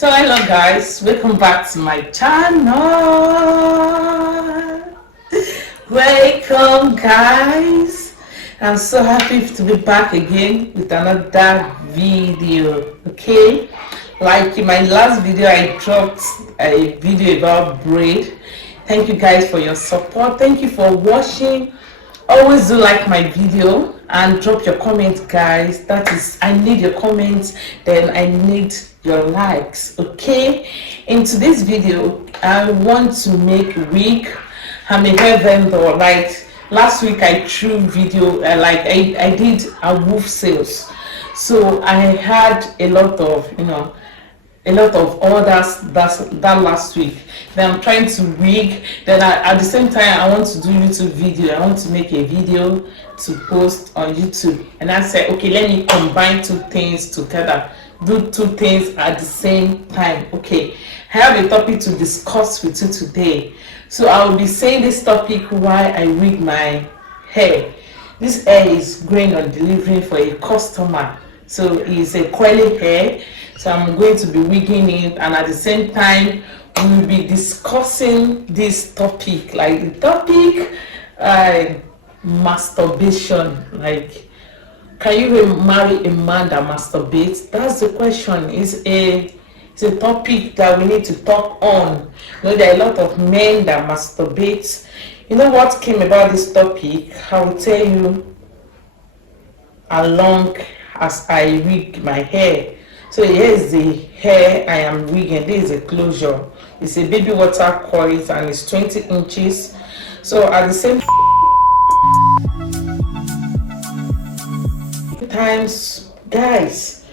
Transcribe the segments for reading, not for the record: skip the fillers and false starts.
So hello guys, welcome back to my channel. Welcome guys. I'm so happy to be back again with another video. Okay, like in my last video I dropped a video about braid. Thank you guys for your support. Thank you for watching. Always do like my video and drop your comments, guys. That is, I need your comments, then I need your likes. Okay, in today's video I want to make a wig. I'm a hair vendor. Like last week I threw video, I did a wolf sales, so I had a lot of orders that last week. Then I'm trying to wig, then at the same time I want to do YouTube video. I want to make a video to post on YouTube, and I said, okay, let me combine two things together, do two things at the same time. Okay, I have a topic to discuss with you today, so I will be saying this topic while I wig my hair. This hair is going on delivery for a customer, so it's a curly hair, so I'm going to be wigging it, and at the same time we will be discussing this topic, like the topic masturbation. Like, can you marry a man that masturbates? That's the question. It's a topic that we need to talk on. You know, there are a lot of men that masturbate. You know what came about this topic? I will tell you along as I wig my hair. So here's the hair I am wigging. This is a closure. It's a baby water coil and it's 20 inches. So at the same times, guys,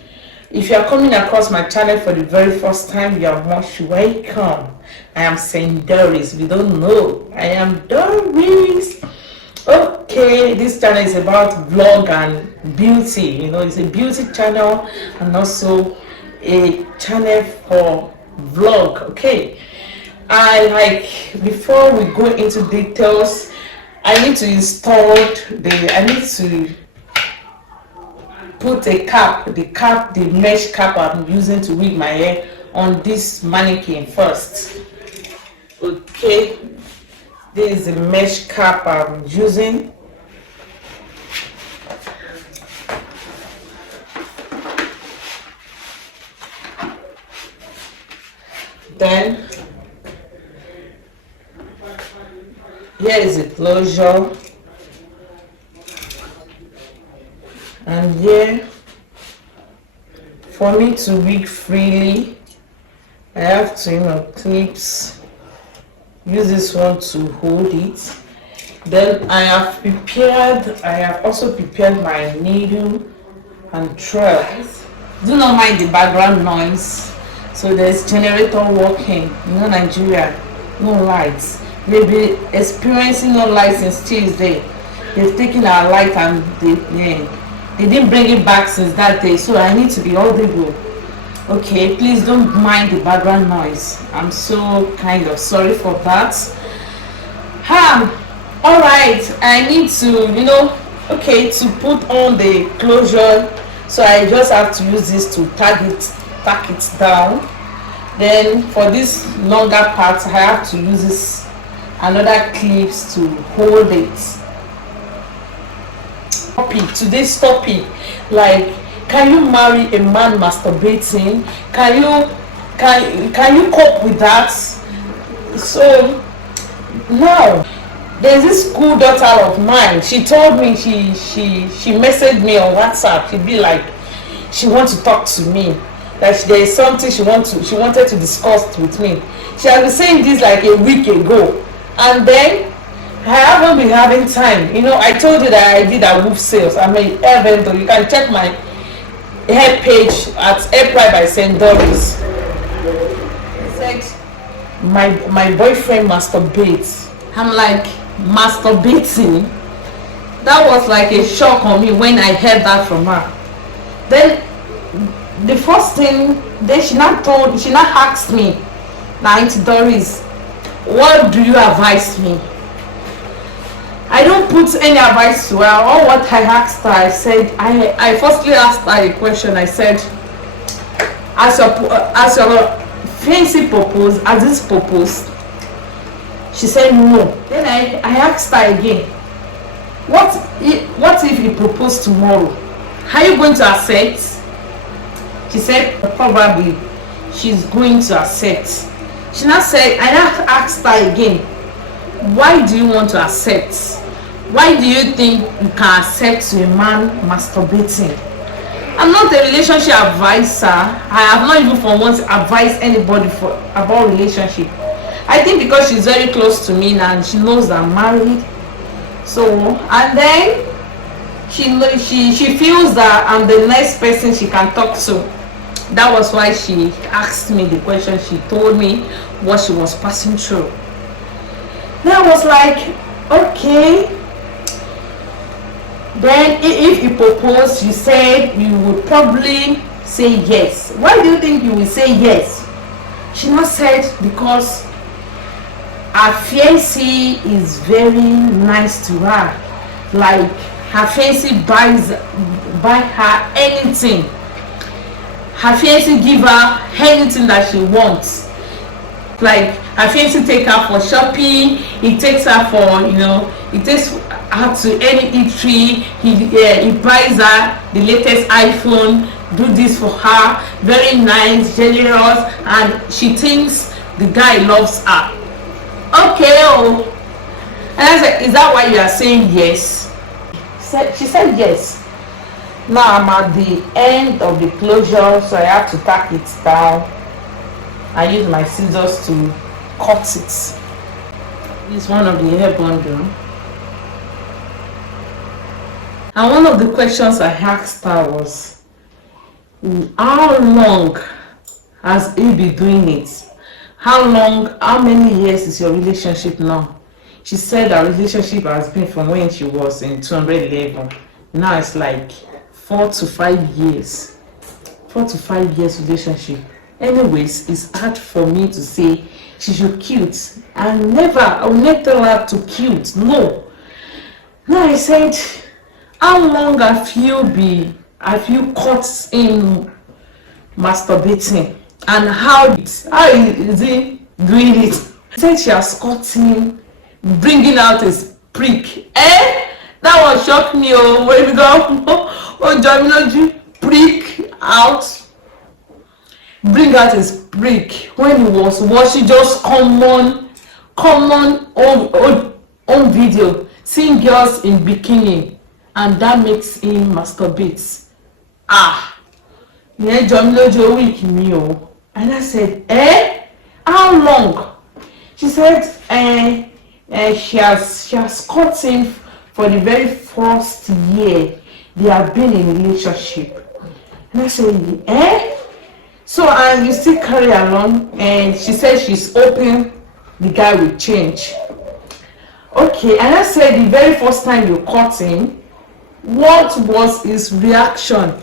if you are coming across my channel for the very first time, you are most welcome. I am saying Doris. If you don't know, I am Doris. Okay, this channel is about vlog and beauty. You know, it's a beauty channel and also a channel for vlog. Okay, before we go into details, I need to put a cap, the mesh cap I'm using to wig my hair on this mannequin first. Okay, this is the mesh cap I'm using. Then here is the closure, and here, for me to wig freely, I have to clips, use this one to hold it. Then I have also prepared my needle and thread. Do not mind the background noise. So there's generator working. You know, Nigeria, no lights. We'll be experiencing no lights since Tuesday. They've taken our light and they didn't bring it back since that day. So I need to be audible. Okay, please don't mind the background noise. I'm so kind of sorry for that. All right, I need to, to put on the closure. So I just have to use this to tack it down. Then for this longer part, I have to use this another clips to hold it. Today's topic, like, can you marry a man masturbating? Can you cope with that? So now there's this school daughter of mine. She told me, she messaged me on WhatsApp. She'd be like, she wants to talk to me, that there is something she wanted to discuss with me. She has been saying this like a week ago, and then I haven't been having time. I told you that I did a wolf sales. I'm a hair vendor. You can check my hair page at Hairply by St. Doris. He said my boyfriend masturbates. I'm like, masturbating? That was like a shock on me when I heard that from her. Then the first thing, then she not asked me, Auntie Doris, what do you advise me? I don't put any advice to her. All what I asked her, I said, I firstly asked her a question. I said, as your fancy purpose, as this purpose. She said no. Then I asked her again, what if he proposed tomorrow? Are you going to accept? She said probably she's going to accept. She now said, I now asked her again, why do you want to accept? Why do you think you can accept to a man masturbating? I'm not a relationship advisor. I have not even for once advised anybody about relationship. I think because she's very close to me now and she knows I'm married. So, and then she feels that I'm the next person she can talk to. That was why she asked me the question. She told me what she was passing through. Then I was like, okay. Then if you propose, you said you would probably say yes. Why do you think you will say yes? She not said because her fiancé is very nice to her. Like her fiancé buy her anything. Her fiancé give her anything that she wants. Like her fiancé take her for shopping. He takes her for, he takes her to any eatery. He buys her the latest iPhone. Do this for her. Very nice, generous, and she thinks the guy loves her. Okay, and I said, is that why you are saying yes? She said yes. Now I'm at the end of the closure, so I have to tack it down. I use my scissors to cut it. This is one of the hair bundle. And one of the questions I asked her was, how long has he been doing it? How many years is your relationship now? She said our relationship has been from when she was in 211. Now it's like 4 to 5 years. 4 to 5 years relationship. Anyways, it's hard for me to say she should cute. I will never tell her to cute. No. Now I said, how long have you caught in masturbating? And how is he doing it? She said she has caught him bringing out his prick. That one shocked me. Where we go? Prick out. Bring out his prick when he was watching just common on video, seeing girls in bikini, and that makes him masturbate. And I said, how long? She said, she has caught him for the very first year they have been in a relationship. And I said, so and you still carry along? And she said she's hoping the guy will change. Okay, and I said, the very first time you caught him, what was his reaction?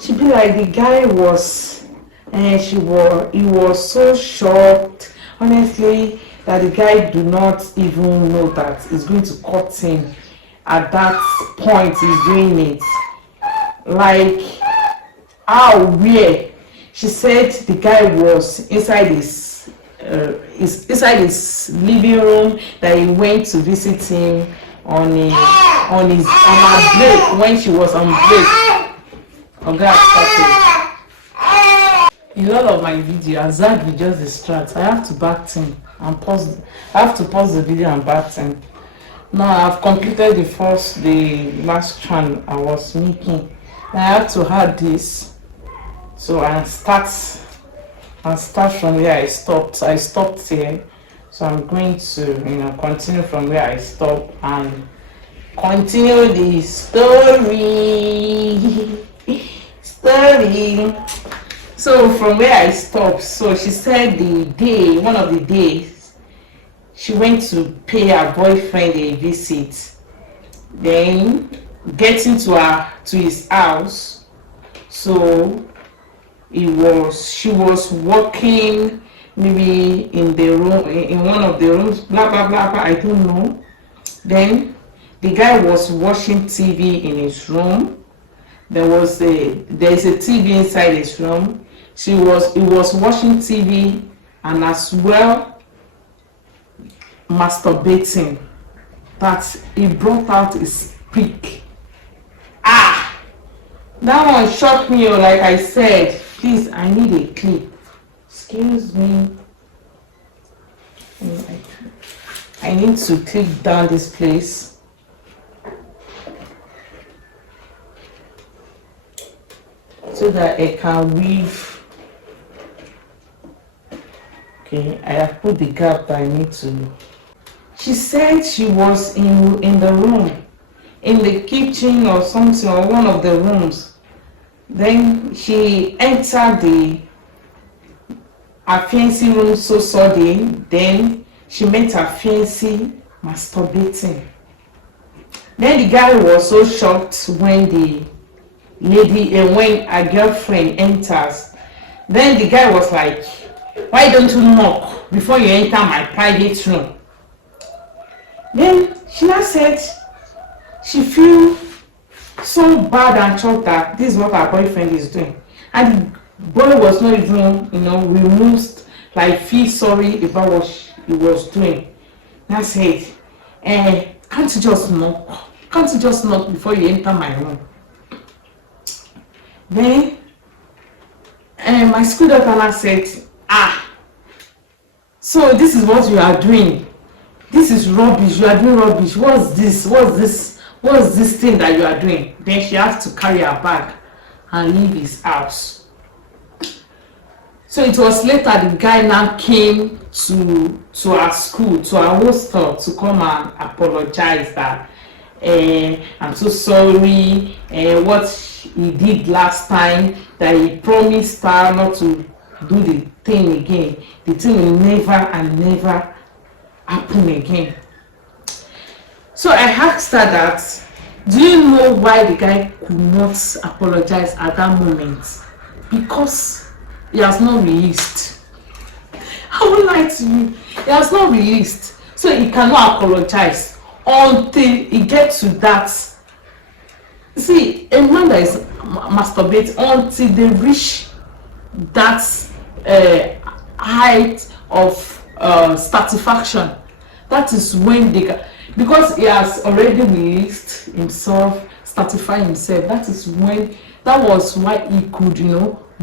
She be like, the guy was, he was so shocked, honestly, that the guy do not even know that he's going to cut him. At that point, he's doing it. Like, how weird. She said the guy was inside his living room, that he went to visit him on her break, when she was on break. In all of my video, Azad will just distract. I have to back him and pause. I have to pause the video and back him. Now I've completed the last strand I was making. I have to add this. So I start from where I stopped. I stopped here. So I'm going to continue from where I stopped and continue the story. So from where I stopped, so she said one of the days, she went to pay her boyfriend a visit. Then getting to his house, so she was working maybe in the room, in one of the rooms, blah blah blah blah, I don't know. Then the guy was watching TV in his room. There's a TV inside his room. he was watching TV and as well masturbating, that he brought out his pic. Ah, that one shocked me. Like I said, please, I need a clip. Excuse me. I need to click down this place. So that I can weave. Okay, I have put the gap that I need to. She said she was in the room, in the kitchen or something, or one of the rooms. Then she entered the fancy room so sudden. Then she met her fiancé masturbating. Then the guy was so shocked when the lady and when a girlfriend enters. Then the guy was like, why don't you knock before you enter my private room? Then she now said she feel so bad and shocked that this is what her boyfriend is doing, and the boy was not even removed, like feel sorry about what he was doing. And I said, can't you just knock? Can't you just knock before you enter my room? Then my school daughter now said, so this is what you are doing. This is rubbish. You are doing rubbish. What's this? What's this thing that you are doing? Then she has to carry her bag and leave his house. So it was later the guy now came to our school, to our hostel, to come and apologize that I'm so sorry, what he did last time, that he promised her not to do the thing again. The thing will never and never happen again. So I asked her that, do you know why the guy could not apologize at that moment? Because he has not released. I won't lie to you, he has not released, so he cannot apologize until he gets to that. See, a man that is masturbate until they reach that height of satisfaction. That is when they, because he has already released himself, satisfied himself. That was why he could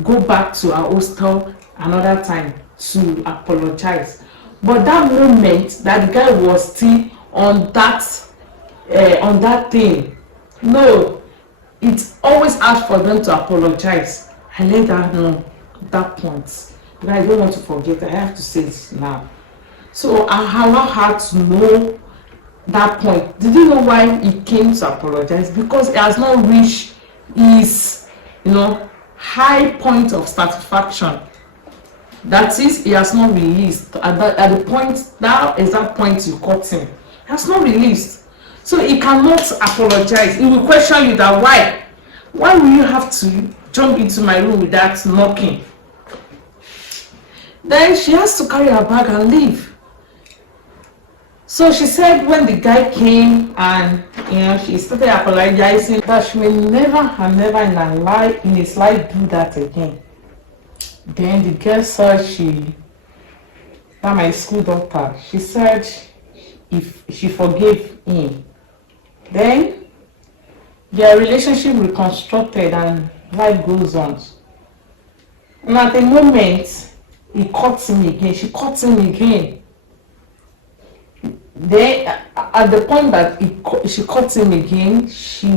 go back to our hostel another time to apologize. But that moment that the guy was still on that thing, no, it's always hard for them to apologize. I let her know that point, but I don't want to forget. I have to say it now. So I had to know that point. Did you know why he came to apologize? Because he has not reached his high point of satisfaction. That is, he has not released at the point, that exact point you caught him. He has not released, so he cannot apologize. He will question you that why will you have to jump into my room without knocking? Then she has to carry her bag and leave. So she said when the guy came and she started apologizing, that she will never and never in his life do that again. Then the girl said that my school daughter, she said if she forgave him, then their relationship reconstructed and life goes on. And at the moment he caught him again, she caught him again. Then at the point that she caught him again, she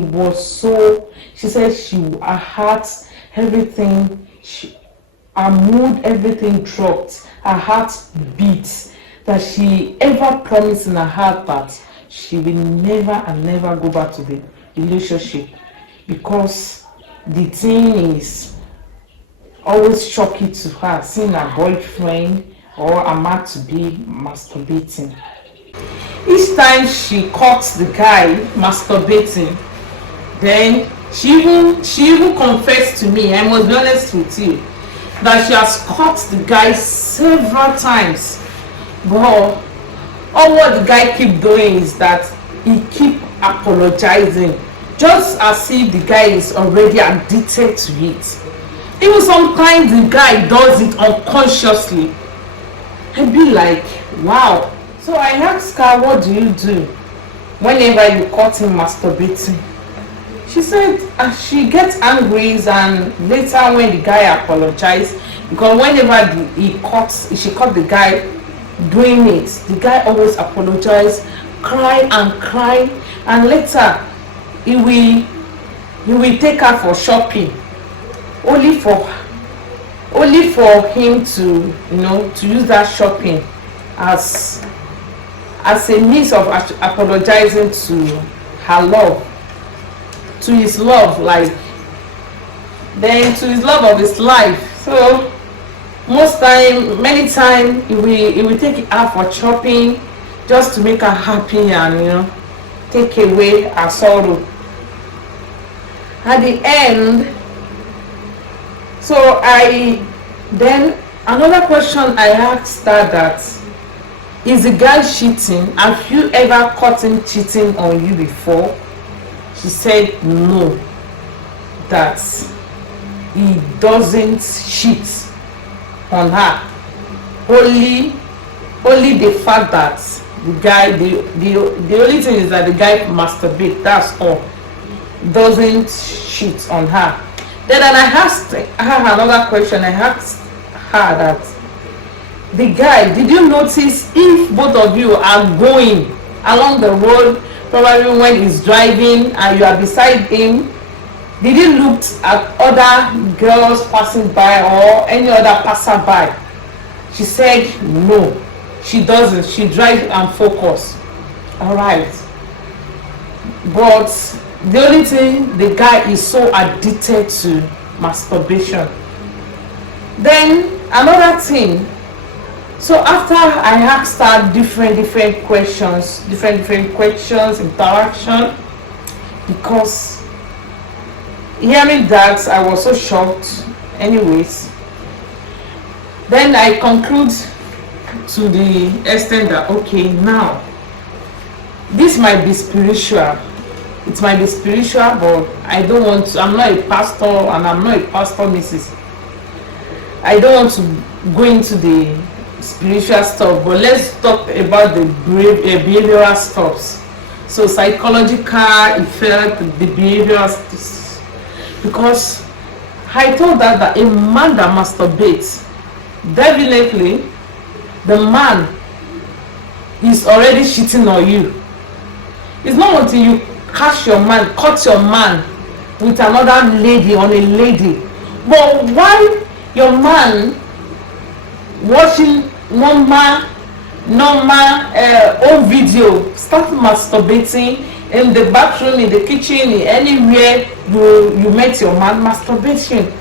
said her heart, everything, her mood, everything dropped. Her heart beat. That she ever promised in her heart that she will never and never go back to the relationship, because the thing is always shocking to her, seeing her boyfriend or a man to be masturbating. Each time she caught the guy masturbating, then she even confessed to me, I must be honest with you, that she has caught the guy several times. But all what the guy keep doing is that he keep apologizing, just as if the guy is already addicted to it. Even sometimes the guy does it unconsciously. I be like, wow. So I asked her, what do you do whenever you caught him masturbating? She said she gets angry, and later when the guy apologized, because whenever she caught the guy doing it, the guy always apologized, cry and cry, and later he will take her for shopping, only for him to to use that shopping as a means of apologizing to her love, to his love, like then to his love of his life. So many time he will take her for shopping just to make her happy and take away her sorrow. At the end, so then another question I asked her, that is the guy cheating? Have you ever caught him cheating on you before? She said no, that he doesn't cheat on her. Only the fact that the guy, the only thing is that the guy masturbate, that's all. Doesn't cheat on her. Then I asked her another question. I asked her that the guy, did you notice if both of you are going along the road, probably when he's driving and you are beside him, did you look at other girls passing by or any other passerby? She said no, she doesn't. She drives and focus. All right, but the only thing, the guy is so addicted to masturbation. Then another thing, so after I asked her different questions, interaction, because hearing that I was so shocked. Anyways, then I conclude to the extent that okay, now this might be spiritual. It might be spiritual, but I don't want to. I'm not a pastor, and I'm not a pastor, Mrs. I don't want to go into the spiritual stuff, but let's talk about the behavioral stuffs. So psychological effect, the behavioral stuff. Because I told her that a man that masturbates, definitely the man is already cheating on you. It's not until you caught your man with another lady, on a lady. But why your man watching normal home video start masturbating in the bathroom, in the kitchen, anywhere you met your man masturbating?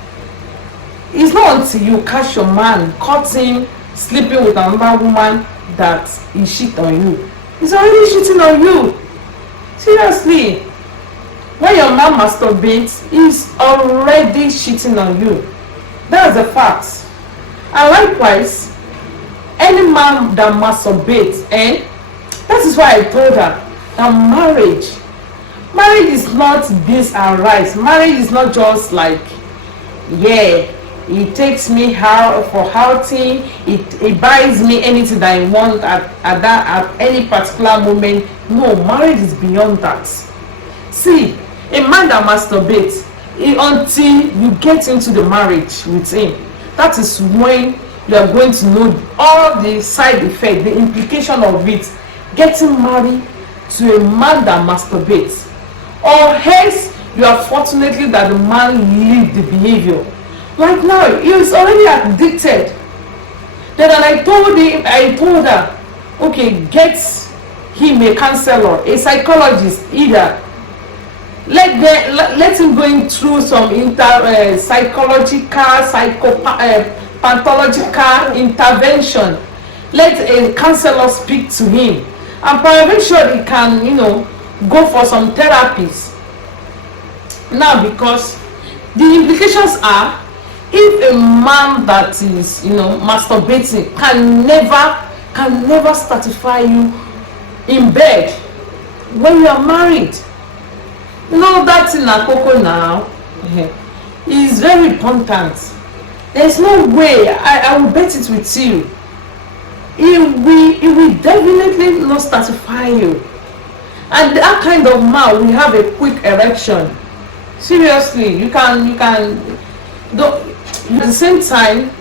It's not until you catch your man caught him sleeping with another woman that he cheat on you. He's already cheating on you. Seriously, when your man masturbates, he's already cheating on you. That's the fact. And likewise, any man that masturbates, and that is why I told her that marriage is not beans and rice. Marriage is not just like, yeah, he takes me out for outing, he buys me anything that I want at any particular moment. No, marriage is beyond that. See, a man that masturbates, until you get into the marriage with him, that is when you are going to know all the side effects, the implication of it. Getting married to a man that masturbates, or else you are fortunately that the man leave the behavior. Like now, he is already addicted. Then I told her, okay, get him a counselor, a psychologist, either. Let him go through some psychological, pathological intervention. Let a counselor speak to him, and probably sure he can, go for some therapies. Now, because the implications are, if a man that is masturbating can never satisfy you in bed when you are married, that in Akoko now is very important. There's no way. I will bet it with you. It will definitely not satisfy you. And that kind of man will have a quick erection. Seriously, you can though, at the same time,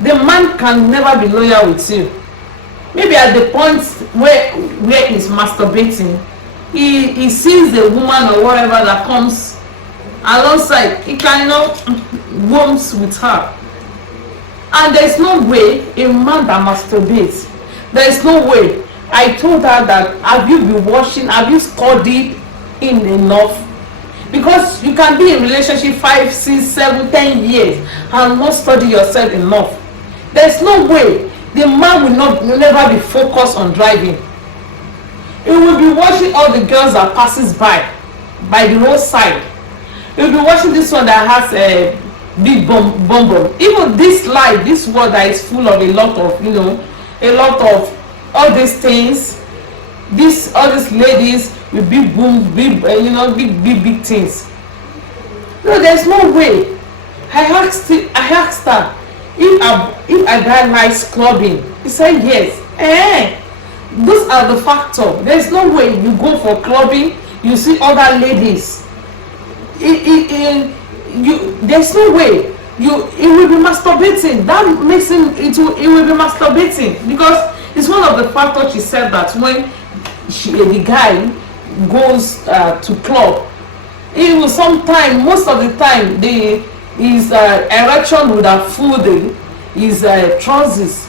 the man can never be loyal with you. Maybe at the point where he's masturbating, he sees the woman or whatever that comes alongside, he cannot warms with her. And there's no way a man that masturbates, there's no way. I told her that, have you been watching, have you studied him enough? Because you can be in relationship 5, 6, 7, 10 years and not study yourself enough. There's no way. The man will never be focused on driving. He will be watching all the girls that passes by the roadside. He will be watching this one that has a big bum. Even this life, this world that is full of a lot of all these things, all these ladies with big boom, big things. No, there's no way. I asked her if a guy likes clubbing. He said yes. Those are the factors. There's no way you go for clubbing, you see other ladies. There's no way. It will be masturbating. That makes it will be masturbating, because it's one of the factors. She said that when the guy goes to club, it will sometimes, most of the time, his erection would have fooled his trousers.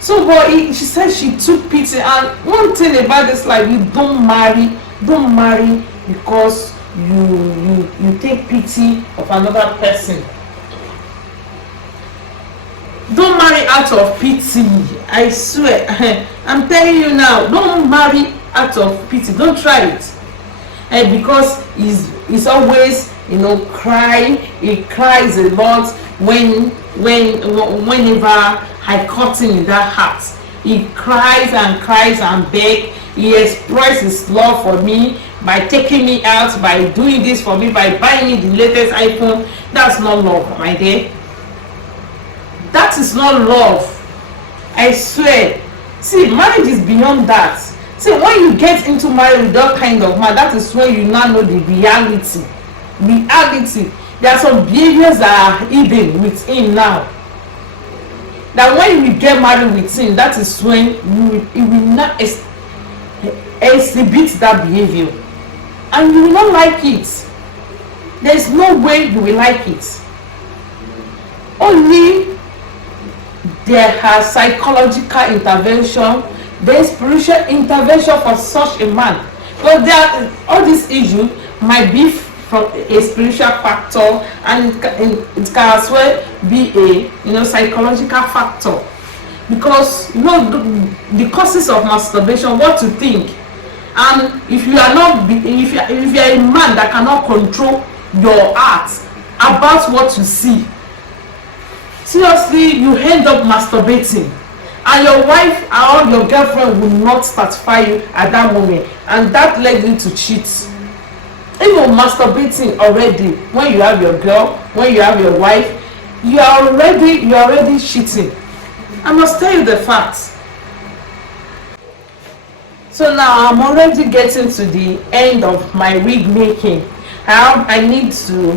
So, but she said she took pity. And one thing about this life, you don't marry because you take pity of another person. Don't marry out of pity. I swear. I'm telling you now, don't marry out of pity. Don't try it. Because he's always cry. He cries a lot whenever I caught him in that heart. He cries and begs. He expresses his love for me by taking me out, by doing this for me, by buying me the latest iPhone. That's not love, my dear. That is not love. I swear. See, marriage is beyond that. See, when you get into marriage with that kind of man, that is when you now know the reality. There are some behaviors that are hidden within now. That when you get married with him, that is when you will not exhibit that behavior. And you will not like it. There is no way you will like it. Only there has psychological intervention, there is spiritual intervention for such a man. But all these issues might be from a spiritual factor, and it can as well be a psychological factor, because the causes of masturbation, what to think. And if you are a man that cannot control your heart about what you see, seriously, you end up masturbating, and your wife or your girlfriend will not satisfy you at that moment, and that led you to cheat. Even masturbating already, when you have your girl, when you have your wife, you are already cheating. I must tell you the facts. So now I'm already getting to the end of my wig making. I need to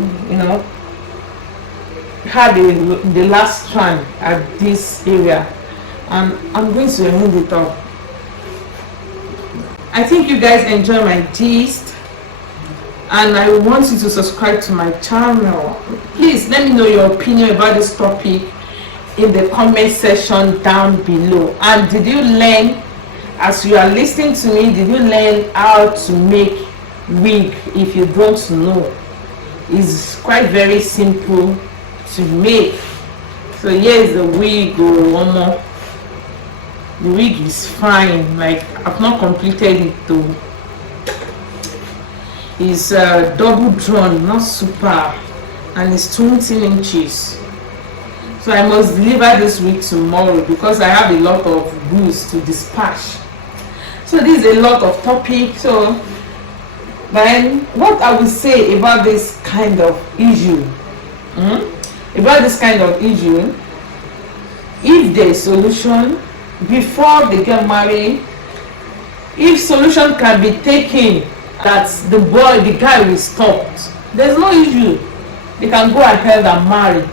have the last strand at this area, and I'm going to end it up. I think you guys enjoy my gist, and I want you to subscribe to my channel. Please let me know your opinion about this topic in the comment section down below. And did you learn, as you are listening to me, did you learn how to make wig? If you don't know, it's quite very simple to make. So here's the wig. One more. The wig is fine. Like, I've not completed it though. It's double drawn, not super, and it's 20 inches. So I must deliver this wig tomorrow because I have a lot of goods to dispatch. So this is a lot of topic. So then what I will say about this kind of issue, about this kind of issue. If there is solution before they get married, if solution can be taken that the guy will stop, there's no issue, they can go ahead and marry.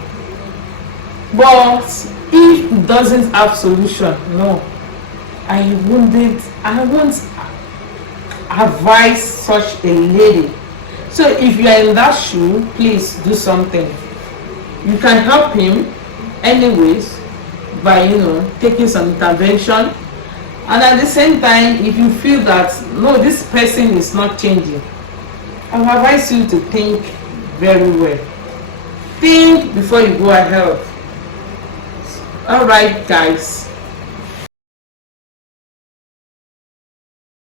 But if it doesn't have solution, no, I won't advise such a lady. So if you are in that shoe, please do something. You can help him anyways by taking some intervention. And at the same time, if you feel that no, this person is not changing, I will advise you to think very well. Think before you go ahead. All right, guys.